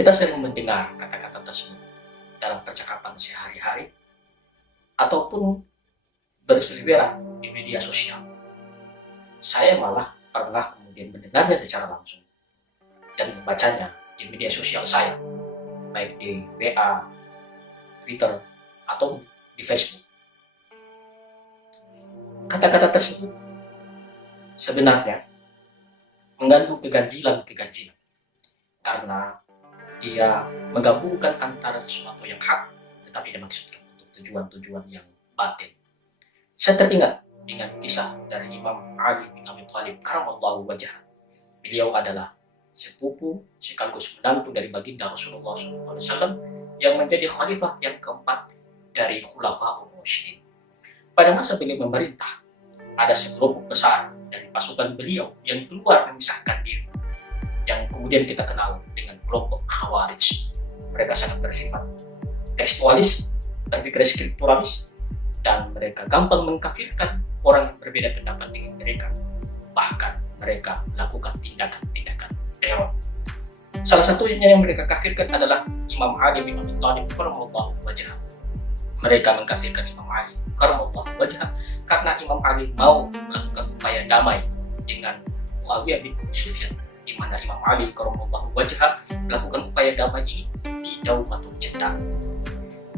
Kita sering mendengar kata-kata tersebut dalam percakapan sehari-hari ataupun berseliweran di media sosial. Saya malah pernah kemudian mendengarnya secara langsung dan membacanya di media sosial saya, baik di WA, Twitter, atau di Facebook. Kata-kata tersebut sebenarnya mengandung keganjilan karena dia menggabungkan antara sesuatu yang hak tetapi dimaksudkan untuk tujuan-tujuan yang batin. Saya teringat dengan kisah dari Imam Ali bin Abi Thalib karamallahu wajhah. Beliau adalah sepupu sekaligus menantu dari baginda Rasulullah SAW yang menjadi khalifah yang keempat dari Khulafaur Rasyidin. Pada masa beliau memerintah, ada sekelompok besar dari pasukan beliau yang keluar memisahkan diri, yang kemudian kita kenal dengan kelompok Khawarij. Mereka sangat bersifat tekstualis, berpikir skripturalis, dan mereka gampang mengkafirkan orang yang berbeda pendapat dengan mereka. Bahkan mereka melakukan tindakan-tindakan teror. Salah satunya yang mereka kafirkan adalah Imam Ali bin Abi Thalib karamallahu wajhah. Mereka mengkafirkan Imam Ali karamallahu wajhah karena Imam Ali mau melakukan upaya damai dengan Muawiyah bin Sufyan, di mana Imam Ali karamallahu wajhah melakukan upaya damai ini di Daumatul Jandal.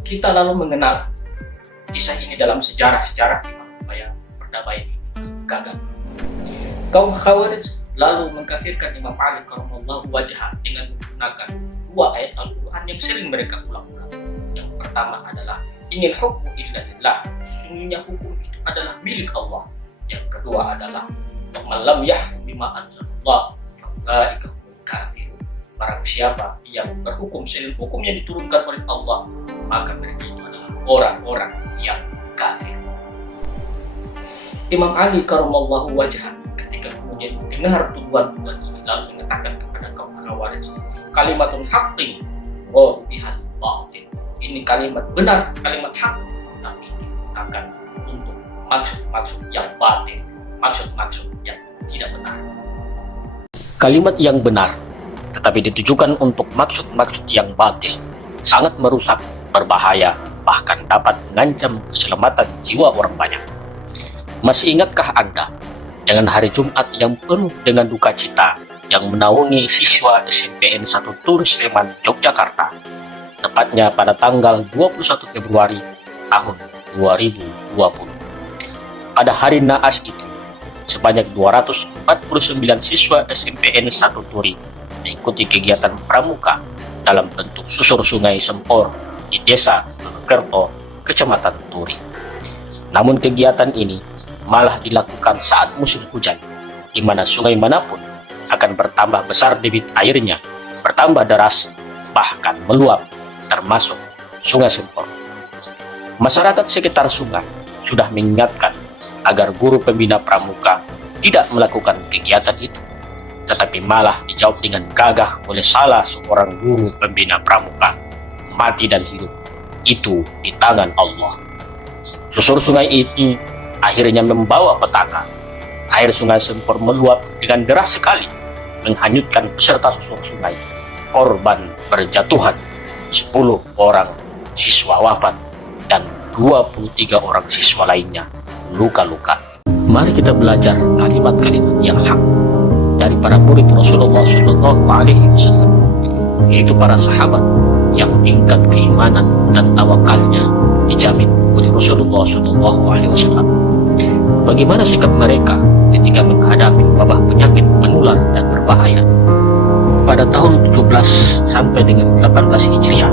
Kita lalu mengenal kisah ini dalam sejarah-sejarah di mana upaya perdamaian ini gagal. Kaum Khawarij lalu mengkafirkan Imam Ali karamallahu wajhah dengan menggunakan dua ayat Al-Quran yang sering mereka ulang-ulang. Yang pertama adalah inil hukmu illa lillah, sesungguhnya hukum itu adalah milik Allah. Yang kedua adalah man lam yahkum bima anzalallah faulaika humul kafirun. Barang siapa yang berhukum selain hukum yang diturunkan oleh Allah, maka mereka itu adalah orang-orang yang kafir. Imam Ali karamallahu wajhah ketika kemudian mendengar tuduhan-tuduhan ini lalu mengatakan kepada kaum Khawarij, kalimatun haqqin wa bihal batin. Ini kalimat benar, kalimat hak, tapi digunakan untuk maksud-maksud yang batin, maksud-maksud yang tidak benar. Kalimat yang benar, tetapi ditujukan untuk maksud-maksud yang batil, sangat merusak, berbahaya, bahkan dapat mengancam keselamatan jiwa orang banyak. Masih ingatkah Anda dengan hari Jumat yang penuh dengan duka cita yang menaungi siswa SMPN 1 Turi Sleman, Yogyakarta, tepatnya pada tanggal 21 Februari tahun 2020. Pada hari naas itu, sebanyak 249 siswa SMPN 1 Turi mengikuti kegiatan pramuka dalam bentuk susur sungai Sempor di Desa Kerto, Kecamatan Turi. Namun kegiatan ini malah dilakukan saat musim hujan, di mana sungai manapun akan bertambah besar debit airnya, bertambah deras, bahkan meluap, termasuk Sungai Sempor. Masyarakat sekitar sungai sudah mengingatkan agar guru pembina pramuka tidak melakukan kegiatan itu, tetapi malah dijawab dengan gagah oleh salah seorang guru pembina pramuka. Mati dan hidup itu di tangan Allah. Susur sungai itu akhirnya membawa petaka. Air Sungai Sempor meluap dengan deras sekali, menghanyutkan peserta susur sungai. Korban berjatuhan, 10 orang siswa wafat dan 23 orang siswa lainnya luka-luka. Mari kita belajar kalimat-kalimat yang hak dari para murid Rasulullah SAW, yaitu para sahabat yang tingkat keimanan dan tawakalnya dijamin oleh Rasulullah SAW. Bagaimana sikap mereka ketika menghadapi wabah penyakit menular dan berbahaya? Pada tahun 17 sampai dengan 18 Hijriah,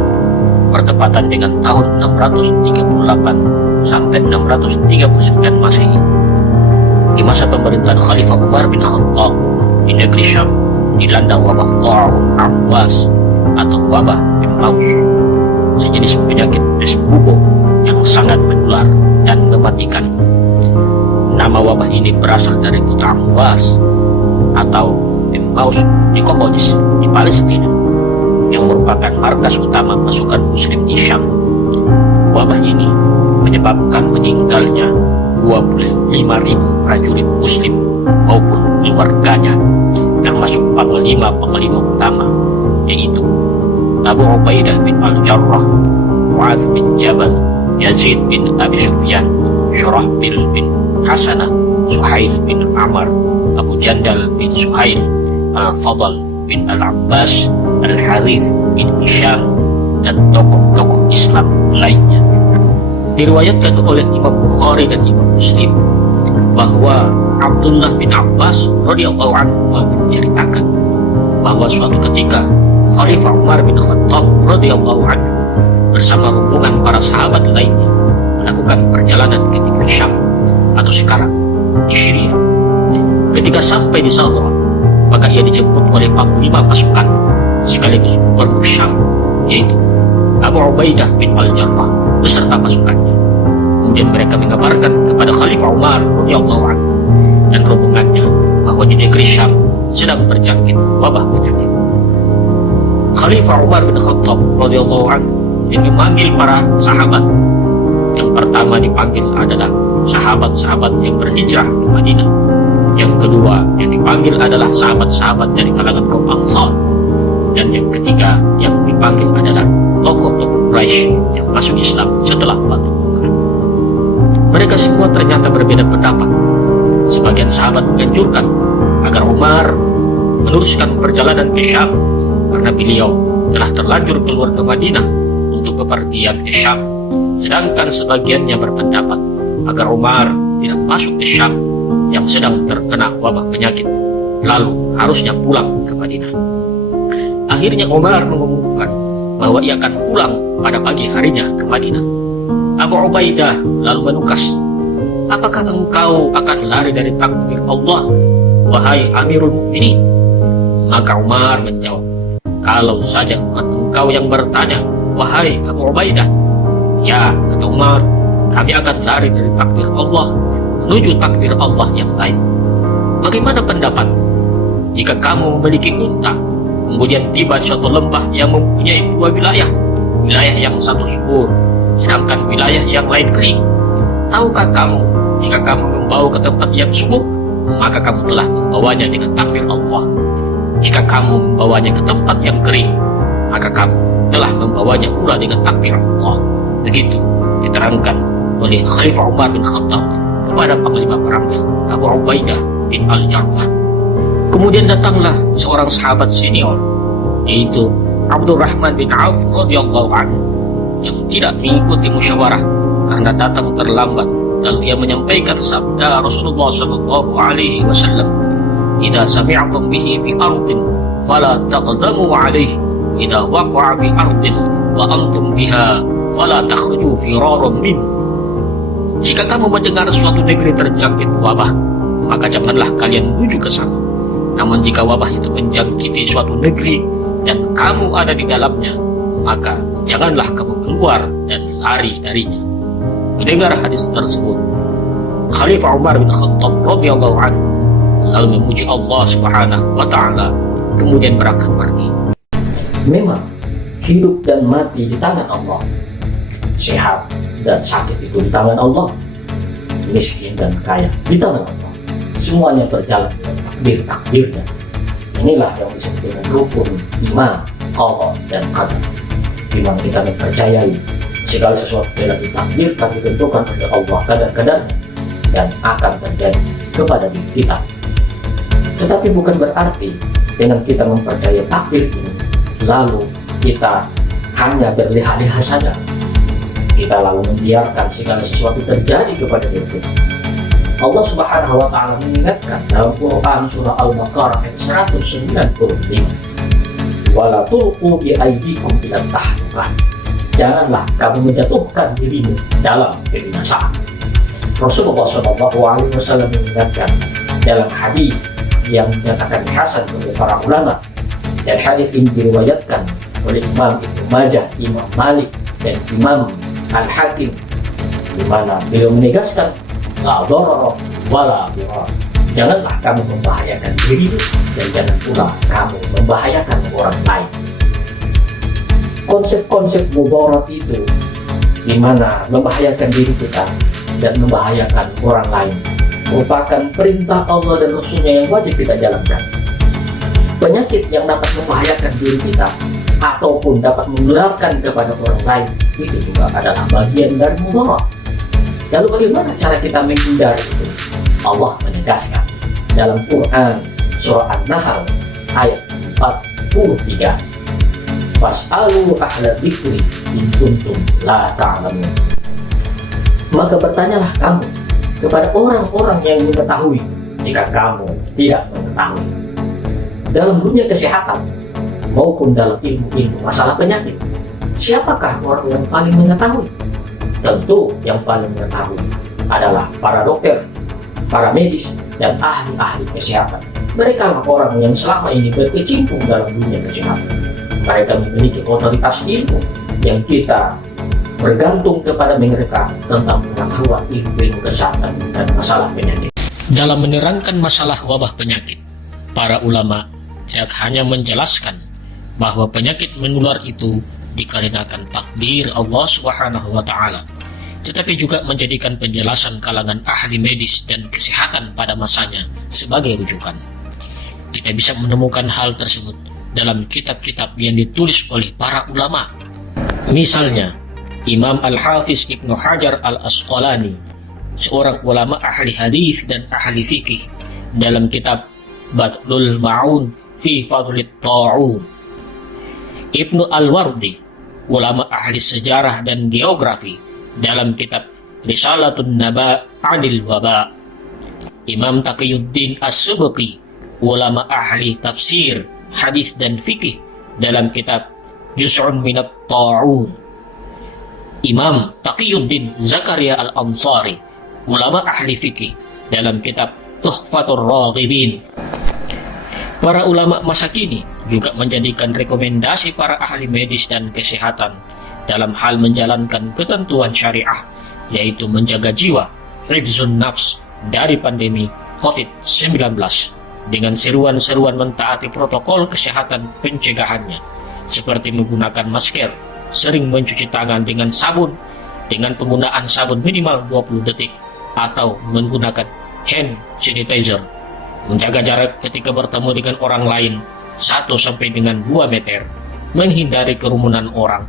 bertepatan dengan tahun 638 sampai 639 Masehi, di masa pemerintahan Khalifah Umar bin Khattab di negeri Syam, dilanda wabah Ta'un Amwas atau wabah Imlaus, sejenis penyakit pes bubuk yang sangat menular dan mematikan. Nama wabah ini berasal dari kota Amwas atau Emmaus Nikopolis di Palestina, yang merupakan markas utama pasukan Muslim di Syam. Wabah ini menyebabkan meninggalnya 25.000 prajurit Muslim maupun keluarganya, termasuk panglima-panglima utama, yaitu Abu Ubaidah bin Al-Jarrah, Mu'adz bin Jabal, Yazid bin Abi Sufyan, Syurahbil bin Hasanah, Suhail bin Amr, Abu Jandal bin Suhail, Al-Fadl bin Al-Abbas, Al-Harith bin Hisham, dan tokoh-tokoh Islam lainnya. Diriwayatkan oleh Imam Bukhari dan Imam Muslim bahwa Abdullah bin Abbas radhiyallahu anhu menceritakan bahwa suatu ketika Khalifah Umar bin Khattab radhiyallahu anhu bersama rombongan para sahabat lainnya melakukan perjalanan ke negeri Syam atau sekarang di Syria. Ketika sampai di Sadra, maka ia dijemput oleh panglima pasukan sekaligus gubernur Syam, yaitu Abu Ubaidah bin Al-Jarrah beserta pasukannya. Kemudian mereka mengabarkan kepada Khalifah Umar radhiyallahu anhu dan rombongannya bahwa di negeri Syam sedang berjangkit wabah penyakit. Khalifah Umar bin Khattab radhiyallahu anhu yang memanggil para sahabat. Yang pertama dipanggil adalah sahabat-sahabat yang berhijrah ke Madinah. Yang kedua yang dipanggil adalah sahabat-sahabat dari kalangan kaum Ansar. Dan yang ketiga yang dipanggil adalah tokoh-tokoh Quraisy yang masuk Islam setelah Fathu Makkah. Mereka semua ternyata berbeda pendapat. Sebagian sahabat menganjurkan agar Umar meneruskan perjalanan ke Syam karena beliau telah terlanjur keluar ke Madinah untuk bepergian ke Syam. Sedangkan sebagiannya berpendapat agar Umar tidak masuk ke Syam yang sedang terkena wabah penyakit, lalu harusnya pulang ke Madinah. Akhirnya Umar mengumumkan bahwa ia akan pulang pada pagi harinya ke Madinah. Abu Ubaidah lalu menukas, "Apakah engkau akan lari dari takdir Allah, wahai Amirul Mukminin?" Maka Umar menjawab, "Kalau saja bukan engkau yang bertanya, wahai Abu Ubaidah." "Ya," kata Umar, "kami akan lari dari takdir Allah menuju takdir Allah yang lain. Bagaimana pendapat jika kamu memiliki unta, kemudian tiba di suatu lembah yang mempunyai dua wilayah yang satu subur, sedangkan wilayah yang lain kering? Tahukah kamu jika kamu membawa ke tempat yang subur, maka kamu telah membawanya dengan takdir Allah. Jika kamu membawanya ke tempat yang kering, maka kamu telah membawanya pula dengan takdir Allah." Begitu diterangkan oleh Khalifah Umar bin Khattab kepada panglima perangnya Abu Ubaidah bin Al-Jarrah. Kemudian datanglah seorang sahabat senior, yaitu Abdurrahman bin Auf radhiyallahu anhu, yang tidak mengikuti musyawarah karena datang terlambat. Lalu ia menyampaikan sabda Rasulullah sallallahu alaihi wasallam, "Idza sami'tum bihi bi ardin fala taqdamu alaihi, idza waqa'a bi ardin wa antum biha fala takhruju firaran min." Jika kamu mendengar suatu negeri terjangkit wabah, maka janganlah kalian menuju ke sana. Namun jika wabah itu menjangkiti suatu negeri dan kamu ada di dalamnya, maka janganlah kamu keluar dan lari darinya. Mendengar hadis tersebut, Khalifah Umar bin Khattab radhiyallahu anhu lalu memuji Allah Subhanahu wa taala, kemudian berangkat pergi. Memang hidup dan mati di tangan Allah. Sehat dan sakit itu di tangan Allah. Miskin dan kaya di tangan Allah. Semuanya berjalan dengan takdir-takdirnya. Inilah yang disebut dengan rukun iman, qada dan qadar. Di mana kita mempercayai segala sesuatu yang ditakdirkan ditentukan oleh Allah kadar-kadarnya dan akan terjadi kepada diri kita. Tetapi bukan berarti dengan kita mempercayai takdir ini lalu kita hanya berleha-leha saja, kita lalu membiarkan segala sesuatu terjadi kepada diri kita. Allah Subhanahu wa Ta'ala mengingatkan dalam Quran surah Al-Baqarah ayat 195, wala tulqu bi aydikum ila tahlukah, janganlah kamu menjatuhkan dirimu dalam kebinasaan. Rasulullah SAW mengingatkan dalam hadis yang dinyatakan hasan oleh para ulama, dan hadis ini diriwayatkan oleh Imam Ibnu Majah, Imam Malik, dan Imam Al-Hakim, di mana beliau menegaskan la dharara wala dirar, janganlah kamu membahayakan dirimu dan jangan pula kamu membahayakan orang lain. Konsep-konsep mudarat itu, di mana membahayakan diri kita dan membahayakan orang lain, merupakan perintah Allah dan Rasulnya yang wajib kita jalankan. Penyakit yang dapat membahayakan diri kita ataupun dapat menularkan kepada orang lain, itu juga adalah bagian dari mudarat. Lalu bagaimana cara kita menghindari itu? Allah menegaskan dalam Quran surah An-Nahl ayat 43, fas'alu ahla dzikri in kuntum la ta'lamun. Maka bertanyalah kamu kepada orang-orang yang mengetahui jika kamu tidak mengetahui. Dalam dunia kesehatan maupun dalam ilmu-ilmu masalah penyakit, siapakah orang yang paling mengetahui? Tentu yang paling mengetahui adalah para dokter, para medis, dan ahli-ahli kesehatan. Mereka lah orang yang selama ini berkecimpung dalam dunia kesehatan. Mereka memiliki otoritas ilmu yang kita bergantung kepada mereka tentang pengetahuan ilmu kesehatan dan masalah penyakit. Dalam menerangkan masalah wabah penyakit, para ulama tidak hanya menjelaskan bahwa penyakit menular itu dikarenakan takdir Allah Subhanahu wa Ta'ala, tetapi juga menjadikan penjelasan kalangan ahli medis dan kesehatan pada masanya sebagai rujukan. Kita bisa menemukan hal tersebut dalam kitab-kitab yang ditulis oleh para ulama. Misalnya, Imam Al-Hafiz Ibnu Hajar Al-Asqalani, seorang ulama ahli hadis dan ahli fikih, dalam kitab Badlul Ma'un fi Fadlit Ta'un. Ibnu Al-Wardi, ulama ahli sejarah dan geografi, dalam kitab Risalatun Naba' Anil Waba. Imam Taqiyuddin As-Subki, ulama ahli tafsir, hadis dan fikih, dalam kitab Juz'un Minat Ta'un. Imam Taqiyuddin Zakaria Al-Ansari, ulama ahli fikih, dalam kitab Tuhfatur Raghibin. Para ulama masa kini juga menjadikan rekomendasi para ahli medis dan kesehatan dalam hal menjalankan ketentuan syariah, yaitu menjaga jiwa, hifzun nafs, dari pandemi COVID-19 dengan seruan-seruan mentaati protokol kesehatan pencegahannya, seperti menggunakan masker, sering mencuci tangan dengan sabun dengan penggunaan sabun minimal 20 detik, atau menggunakan hand sanitizer, menjaga jarak ketika bertemu dengan orang lain 1 sampai dengan 2 meter, menghindari kerumunan orang,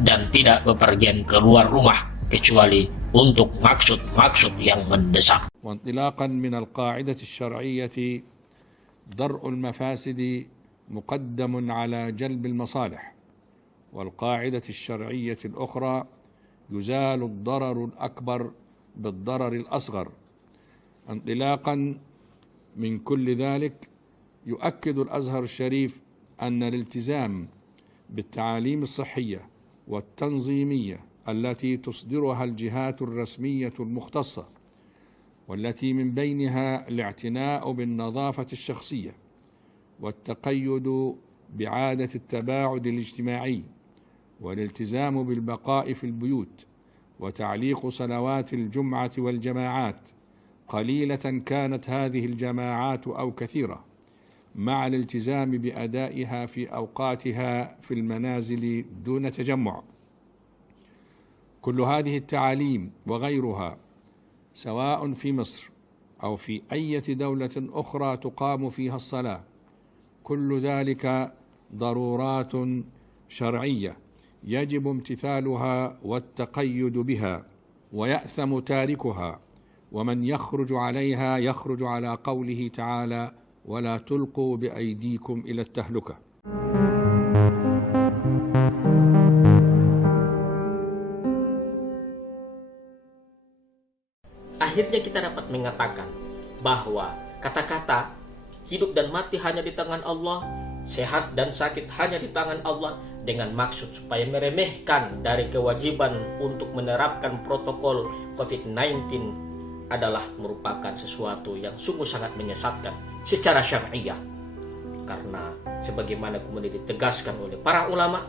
dan tidak bepergian keluar rumah kecuali untuk maksud-maksud yang mendesak. وانطلاقا من القاعدة الشرعية درء المفاسد مقدم على جلب المصالح، والقاعدة الشرعية الأخرى يزال الضرر الأكبر بالضرر الأصغر. انطلاقا من كل ذلك، يؤكد الأزهر الشريف أن الالتزام بالتعاليم الصحية والتنظيمية التي تصدرها الجهات الرسمية المختصة، والتي من بينها الاعتناء بالنظافة الشخصية والتقيد بعادة التباعد الاجتماعي والالتزام بالبقاء في البيوت وتعليق صلوات الجمعة والجماعات، قليلة كانت هذه الجماعات أو كثيرة، مع الالتزام بأدائها في أوقاتها في المنازل دون تجمع. كل هذه التعاليم وغيرها سواء في مصر أو في أي دولة أخرى تقام فيها الصلاة، كل ذلك ضرورات شرعية يجب امتثالها والتقيد بها، ويأثم تاركها، ومن يخرج عليها يخرج على قوله تعالى: ولا تلقوا بأيديكم إلى التهلكة. akhirnya kita dapat mengatakan bahwa kata-kata hidup dan mati hanya di tangan Allah, sehat dan sakit hanya di tangan Allah, dengan maksud supaya meremehkan dari kewajiban untuk menerapkan protokol COVID-19 adalah merupakan sesuatu yang sungguh sangat menyesatkan secara syariah. Karena sebagaimana kemudian ditegaskan oleh para ulama,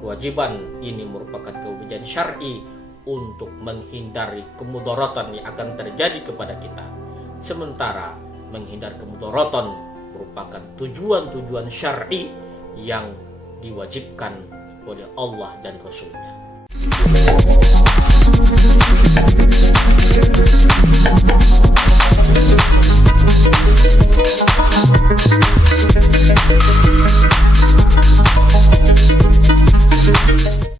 kewajiban ini merupakan kewajiban syar'i untuk menghindari kemudaratan yang akan terjadi kepada kita. Sementara menghindar kemudaratan merupakan tujuan-tujuan syar'i yang diwajibkan oleh Allah dan Rasul-Nya.